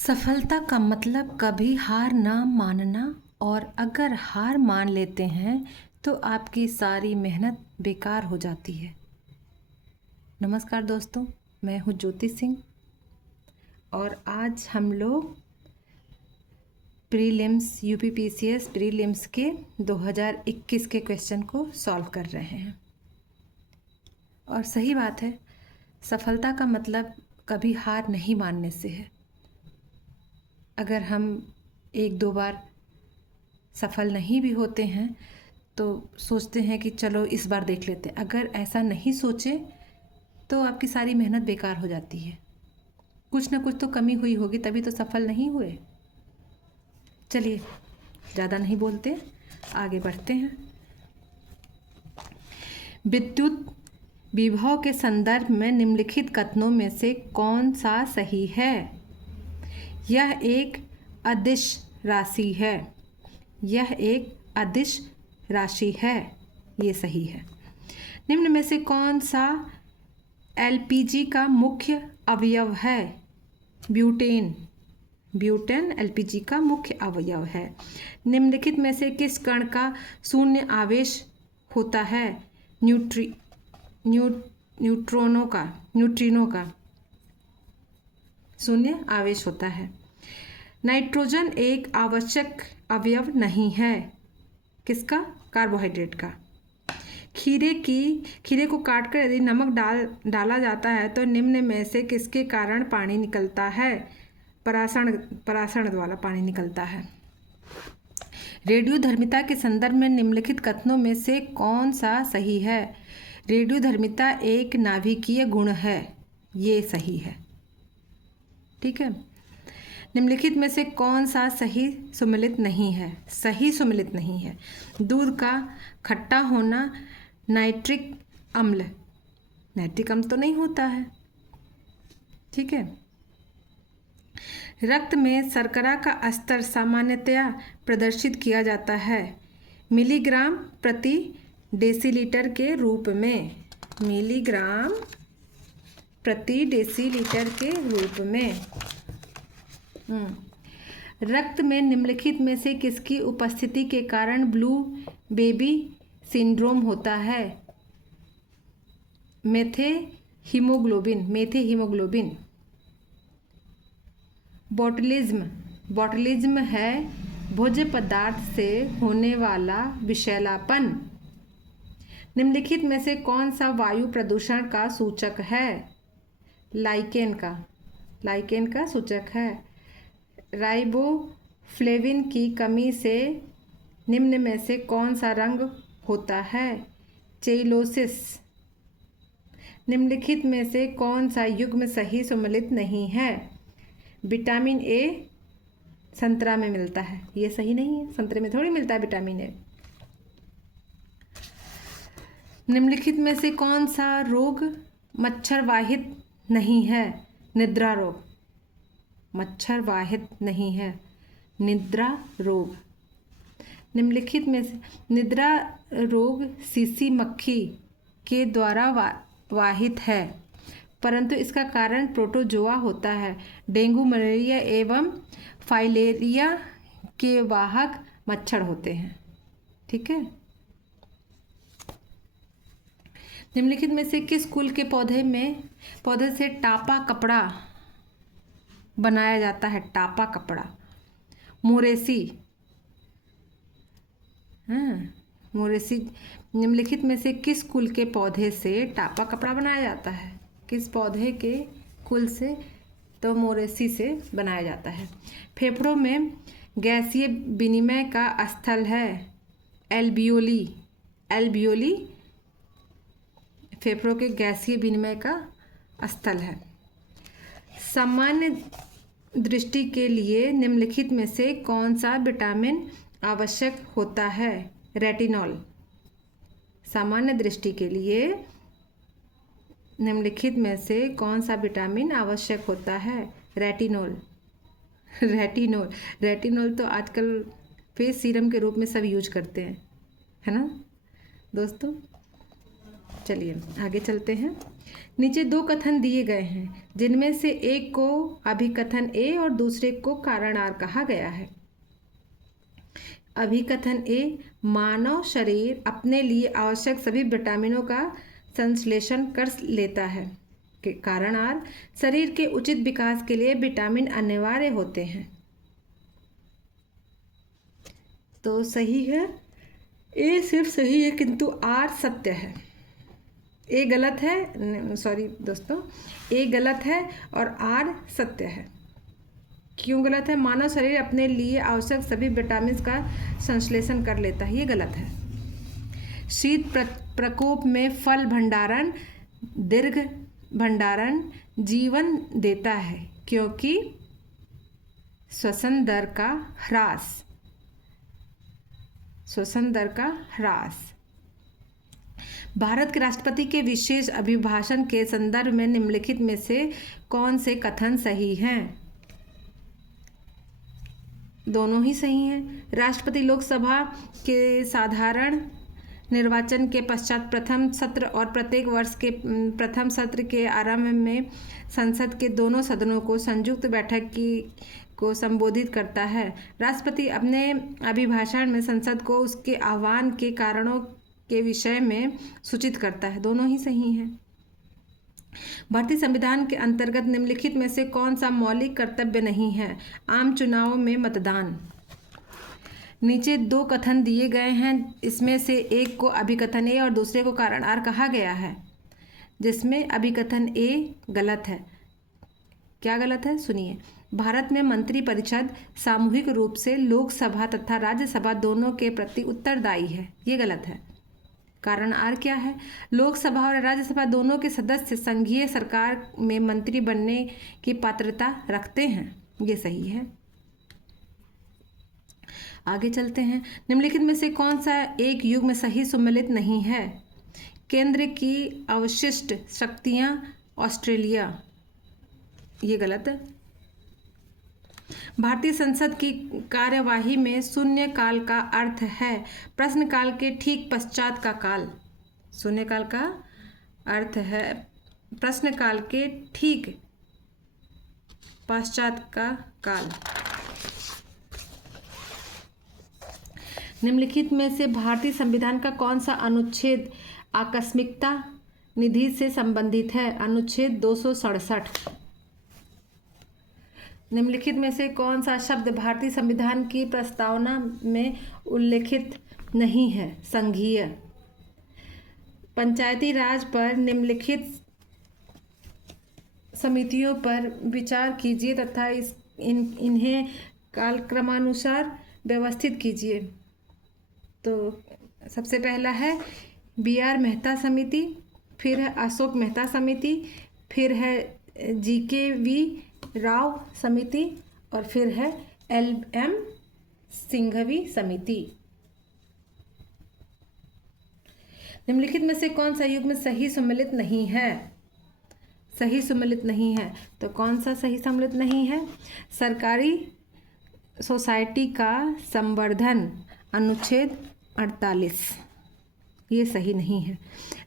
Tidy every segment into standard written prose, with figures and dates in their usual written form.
सफलता का मतलब कभी हार ना मानना, और अगर हार मान लेते हैं तो आपकी सारी मेहनत बेकार हो जाती है। नमस्कार दोस्तों, मैं हूँ ज्योति सिंह और आज हम लोग प्रीलिम्स यूपीपीसीएस प्रीलिम्स के 2021 के क्वेश्चन को सॉल्व कर रहे हैं। और सही बात है, सफलता का मतलब कभी हार नहीं मानने से है। अगर हम एक दो बार सफल नहीं भी होते हैं तो सोचते हैं कि चलो इस बार देख लेते हैं। अगर ऐसा नहीं सोचे तो आपकी सारी मेहनत बेकार हो जाती है। कुछ ना कुछ तो कमी हुई होगी, तभी तो सफल नहीं हुए। चलिए ज़्यादा नहीं बोलते, आगे बढ़ते हैं। विद्युत विभव के संदर्भ में निम्नलिखित कथनों में से कौन सा सही है? यह एक अदिश राशि है। यह एक अदिश राशि है, ये सही है। निम्न में से कौन सा एलपीजी का मुख्य अवयव है? ब्यूटेन। ब्यूटेन एलपीजी का मुख्य अवयव है। निम्नलिखित में से किस कण का शून्य आवेश होता है? न्यूट्रिनो का शून्य आवेश होता है। नाइट्रोजन एक आवश्यक अवयव नहीं है। किसका? कार्बोहाइड्रेट का। खीरे को काटकर यदि नमक डाला जाता है तो निम्न में से किसके कारण पानी निकलता है? परासरण द्वारा पानी निकलता है। रेडियोधर्मिता के संदर्भ में निम्नलिखित कथनों में से कौन सा सही है? रेडियोधर्मिता एक नाभिकीय गुण है, ये सही है। ठीक है। निम्नलिखित में से कौन सा सही सुमेलित नहीं है? सही सुमेलित नहीं है। दूध का खट्टा होना नाइट्रिक अम्ल तो नहीं होता है। ठीक है। रक्त में शर्करा का स्तर सामान्यतया प्रदर्शित किया जाता है मिलीग्राम प्रति डेसीलीटर के रूप में। मिलीग्राम प्रति डेसीलीटर के रूप में। रक्त में निम्नलिखित में से किसकी उपस्थिति के कारण ब्लू बेबी सिंड्रोम होता है? मेथेहीमोग्लोबिन। बोटुलिज्म है भोज्य पदार्थ से होने वाला विषैलापन। निम्नलिखित में से कौन सा वायु प्रदूषण का सूचक है? लाइकेन का सूचक है। राइबोफ्लेविन की कमी से निम्न में से कौन सा रंग होता है? चेलोसिस। निम्नलिखित में से कौन सा युग्म सही सुमेलित नहीं है? विटामिन ए संतरा में मिलता है, ये सही नहीं है। संतरे में थोड़ी मिलता है विटामिन ए। निम्नलिखित में से कौन सा रोग मच्छर वाहित नहीं है? निद्रा रोग। मच्छर वाहित नहीं है निद्रा रोग। निम्नलिखित में से निद्रा रोग सीसी मक्खी के द्वारा वाहित है, परंतु इसका कारण प्रोटोजोआ होता है। डेंगू, मलेरिया एवं फाइलेरिया के वाहक मच्छर होते हैं। ठीक है। निम्नलिखित में से किस कुल के पौधे से टापा कपड़ा बनाया जाता है? टापा कपड़ा। मोरेसी। मोरेसी। निम्नलिखित में से किस कुल के पौधे से टापा कपड़ा बनाया जाता है? किस पौधे के कुल से? तो मोरेसी से बनाया जाता है। फेफड़ों में गैसीय विनिमय का स्थल है एल्बियोली। फेफड़ों के गैसीय विनिमय का स्थल है। सामान्य दृष्टि के लिए निम्नलिखित में से कौन सा विटामिन आवश्यक होता है? रेटिनॉल। सामान्य दृष्टि के लिए निम्नलिखित में से कौन सा विटामिन आवश्यक होता है? रेटिनॉल। रेटिनॉल तो आजकल फेस सीरम के रूप में सब यूज करते हैं, है ना दोस्तों। चलिए आगे चलते हैं। नीचे दो कथन दिए गए हैं जिनमें से एक को अभिकथन ए और दूसरे को कारण आर कहा गया है। अभिकथन ए, मानव शरीर अपने लिए आवश्यक सभी विटामिनों का संश्लेषण कर लेता है। कारण आर, शरीर के उचित विकास के लिए विटामिन अनिवार्य होते हैं। तो सही है, ए सिर्फ सही है किंतु आर सत्य है। ए गलत है, सॉरी दोस्तों, ए गलत है और आर सत्य है। क्यों गलत है? मानव शरीर अपने लिए आवश्यक सभी विटामिन का संश्लेषण कर लेता है, ये गलत है। शीत प्रकोप में फल भंडारण दीर्घ भंडारण जीवन देता है क्योंकि श्वसन दर का ह्रास। भारत के राष्ट्रपति के विशेष अभिभाषण के संदर्भ में निम्नलिखित में से कौन से कथन सही हैं? दोनों ही सही हैं। राष्ट्रपति लोकसभा के साधारण निर्वाचन के पश्चात प्रथम सत्र और प्रत्येक वर्ष के प्रथम सत्र के आरंभ में संसद के दोनों सदनों को संयुक्त बैठक को संबोधित करता है। राष्ट्रपति अपने अभिभाषण में संसद को उसके आह्वान के कारणों के विषय में सूचित करता है। दोनों ही सही हैं। भारतीय संविधान के अंतर्गत निम्नलिखित में से कौन सा मौलिक कर्तव्य नहीं है? आम चुनाव में मतदान। नीचे दो कथन दिए गए हैं, इसमें से एक को अभिकथन ए और दूसरे को कारण आर कहा गया है, जिसमें अभिकथन ए गलत है। क्या गलत है? सुनिए। भारत में मंत्री परिषद सामूहिक रूप से लोकसभा तथा राज्यसभा दोनों के प्रति उत्तरदायी है, ये गलत है। कारण आर क्या है? लोकसभा और राज्यसभा दोनों के सदस्य संघीय सरकार में मंत्री बनने की पात्रता रखते हैं, ये सही है। आगे चलते हैं। निम्नलिखित में से कौन सा एक युग में सही सुमेलित नहीं है? केंद्र की अवशिष्ट शक्तियां ऑस्ट्रेलिया, ये गलत है। भारतीय संसद की कार्यवाही में शून्य काल का अर्थ है प्रश्नकाल के ठीक पश्चात का काल। शून्य काल का अर्थ है प्रश्नकाल के ठीक पश्चात का काल। निम्नलिखित में से भारतीय संविधान का कौन सा अनुच्छेद आकस्मिकता निधि से संबंधित है? अनुच्छेद 267। निम्नलिखित में से कौन सा शब्द भारतीय संविधान की प्रस्तावना में उल्लेखित नहीं है? संघीय। पंचायती राज पर निम्नलिखित समितियों पर विचार कीजिए तथा इन्हें कालक्रमानुसार व्यवस्थित कीजिए। तो सबसे पहला है BR मेहता समिति, फिर है अशोक मेहता समिति, फिर है GKV राव समिति और फिर है LM सिंघवी समिति। निम्नलिखित में से कौन सा युग्म सही सम्मिलित नहीं है? सही सम्मिलित नहीं है, तो कौन सा सही सम्मिलित नहीं है? सरकारी सोसाइटी का संवर्धन, अनुच्छेद 48, ये सही नहीं है।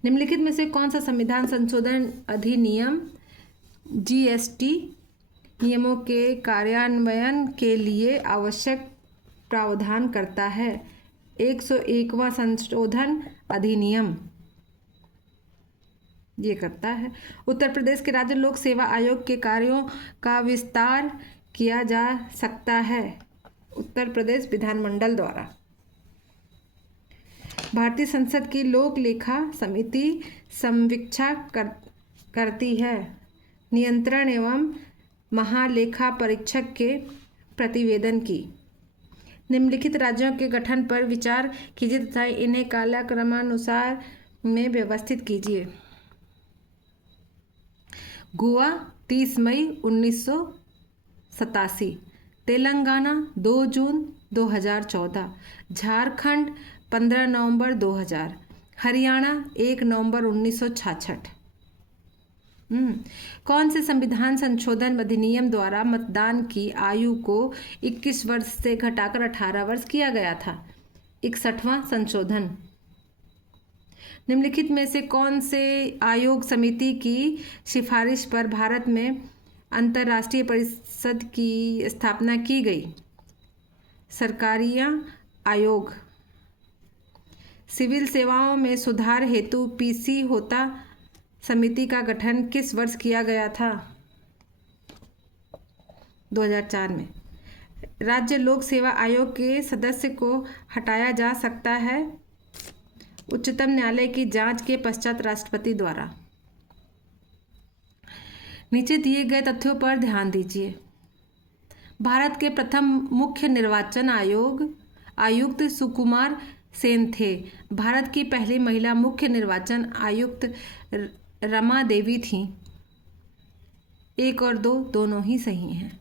निम्नलिखित में से कौन सा संविधान संशोधन अधिनियम GST नियमों के कार्यान्वयन के लिए आवश्यक प्रावधान करता है? 101वां संशोधन अधिनियम ये करता है। उत्तर प्रदेश के राज्य लोक सेवा आयोग के कार्यों का विस्तार किया जा सकता है उत्तर प्रदेश विधानमंडल द्वारा। भारतीय संसद की लोक लेखा समिति संवीक्षा करती है नियंत्रण एवं महालेखा परीक्षक के प्रतिवेदन की। निम्नलिखित राज्यों के गठन पर विचार कीजिए तथा इन्हें कालक्रमानुसार में व्यवस्थित कीजिए। गोवा 30 मई 1987, तेलंगाना 2 जून 2014, झारखंड 15 नवंबर 2000, हरियाणा 1 नवंबर 1966। कौन से संविधान संशोधन अधिनियम द्वारा मतदान की आयु को 21 वर्ष से घटाकर 18 वर्ष किया गया था? 61वां संशोधन। निम्नलिखित में से कौन से आयोग समिति की सिफारिश पर भारत में अंतर्राष्ट्रीय परिषद की स्थापना की गई? सरकारिया आयोग। सिविल सेवाओं में सुधार हेतु पीसी होता समिति का गठन किस वर्ष किया गया था? 2004 में। राज्य लोक सेवा आयोग के सदस्य को हटाया जा सकता है उच्चतम न्यायालय की जांच के पश्चात राष्ट्रपति द्वारा। नीचे दिए गए तथ्यों पर ध्यान दीजिए। भारत के प्रथम मुख्य निर्वाचन आयुक्त सुकुमार सेन थे। भारत की पहली महिला मुख्य निर्वाचन आयुक्त रमा देवी थीं। 1 और 2 दोनों ही सही हैं।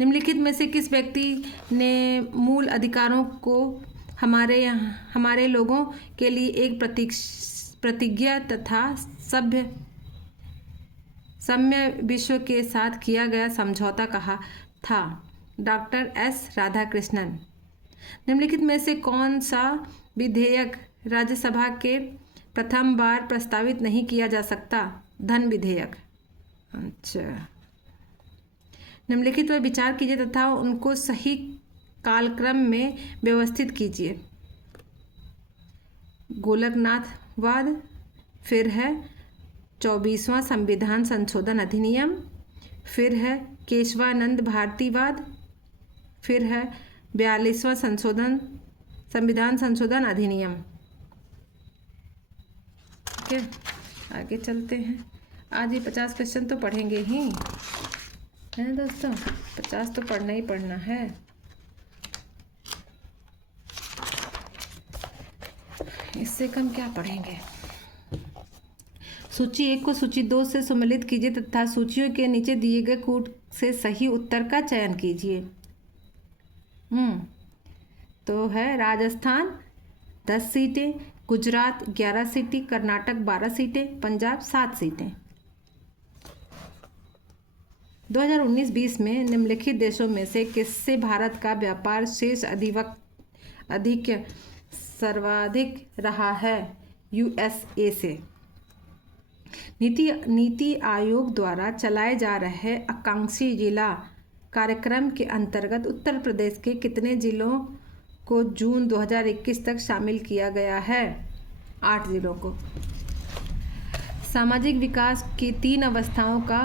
निम्नलिखित में से किस व्यक्ति ने मूल अधिकारों को हमारे लोगों के लिए एक प्रतिज्ञा तथा सम्य विश्व के साथ किया गया समझौता कहा था? Doctor S Radhakrishnan. निम्नलिखित में से कौन सा विधेयक राज्यसभा के प्रथम बार प्रस्तावित नहीं किया जा सकता? धन विधेयक। अच्छा, निम्नलिखित पर विचार कीजिए तथा उनको सही कालक्रम में व्यवस्थित कीजिए। गोलकनाथवाद, फिर है 24वां संविधान संशोधन अधिनियम, फिर है केशवानंद भारतीवाद, फिर है 42वां संविधान संशोधन अधिनियम। ठीक है, आगे चलते हैं। आज ये 50 क्वेश्चन तो पढ़ेंगे ही है दोस्तों, 50 तो पढ़ना ही पढ़ना है। इससे कम क्या पढ़ेंगे। सूची 1 को सूची 2 से सम्मिलित कीजिए तथा सूचियों के नीचे दिए गए कूट से सही उत्तर का चयन कीजिए। तो है राजस्थान 10 सीटें, गुजरात 11 सीटें, कर्नाटक 12 सीटें, पंजाब 7 सीटें। 2019-20 में निम्नलिखित देशों में से किससे भारत का व्यापार शेष सर्वाधिक रहा है? USA से। नीति आयोग द्वारा चलाए जा रहे आकांक्षी जिला कार्यक्रम के अंतर्गत उत्तर प्रदेश के कितने जिलों को जून 2021 तक शामिल किया गया है? 8 जिलों को। सामाजिक विकास की 3 अवस्थाओं का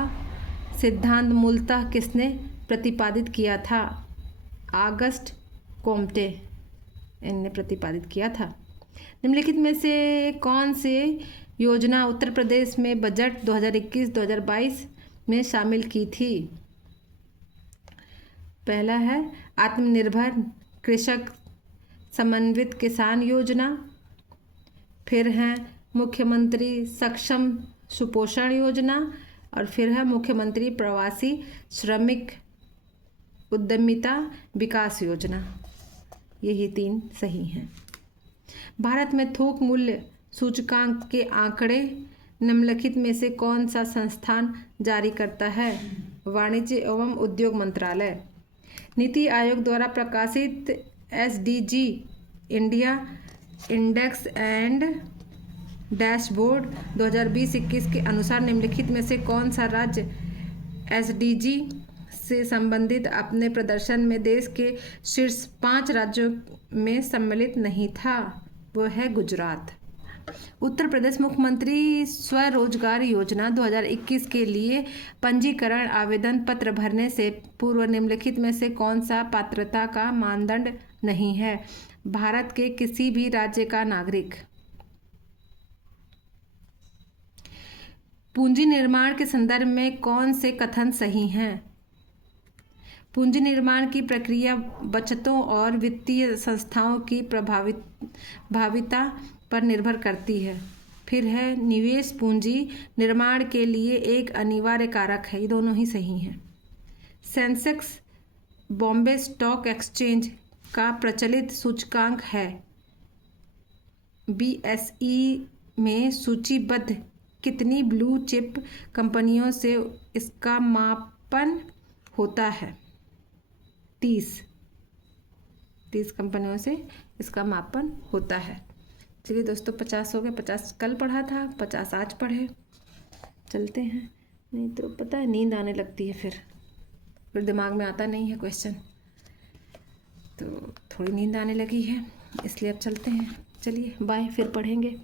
सिद्धांत मूलतः किसने प्रतिपादित किया था? ऑगस्ट कोम्टे इनने प्रतिपादित किया था। निम्नलिखित में से कौन से योजना उत्तर प्रदेश में बजट 2021-2022 में शामिल की थी? पहला है आत्मनिर्भर कृषक समन्वित किसान योजना, फिर है मुख्यमंत्री सक्षम सुपोषण योजना, और फिर है मुख्यमंत्री प्रवासी श्रमिक उद्यमिता विकास योजना। यही 3 सही हैं। भारत में थोक मूल्य सूचकांक के आंकड़े निम्नलिखित में से कौन सा संस्थान जारी करता है? वाणिज्य एवं उद्योग मंत्रालय। नीति आयोग द्वारा प्रकाशित SDG India index and dashboard 2020-21 के अनुसार निम्नलिखित में से कौन सा राज्य SDG से संबंधित अपने प्रदर्शन में देश के शीर्ष 5 राज्यों में सम्मिलित नहीं था? वो है गुजरात। उत्तर प्रदेश मुख्यमंत्री स्वरोजगार योजना 2021 के लिए पंजीकरण आवेदन पत्र भरने से पूर्व निम्नलिखित में से कौन सा पात्रता का मानदंड नहीं है? भारत के किसी भी राज्य का नागरिक। पूंजी निर्माण के संदर्भ में कौन से कथन सही हैं? पूंजी निर्माण की प्रक्रिया बचतों और वित्तीय संस्थाओं की प्रभाविता पर निर्भर करती है। फिर है निवेश पूंजी निर्माण के लिए एक अनिवार्य कारक है। ये दोनों ही सही हैं। सेंसेक्स बॉम्बे स्टॉक एक्सचेंज का प्रचलित सूचकांक है। BSE में सूचीबद्ध कितनी ब्लू चिप कंपनियों से इसका मापन होता है? 30 कंपनियों से इसका मापन होता है। चलिए दोस्तों, 50 हो गए। 50 कल पढ़ा था, 50 आज पढ़े। चलते हैं, नहीं तो पता है नींद आने लगती है, फिर दिमाग में आता नहीं है क्वेश्चन, तो थोड़ी नींद आने लगी है, इसलिए अब चलते हैं। चलिए बाय, फिर पढ़ेंगे।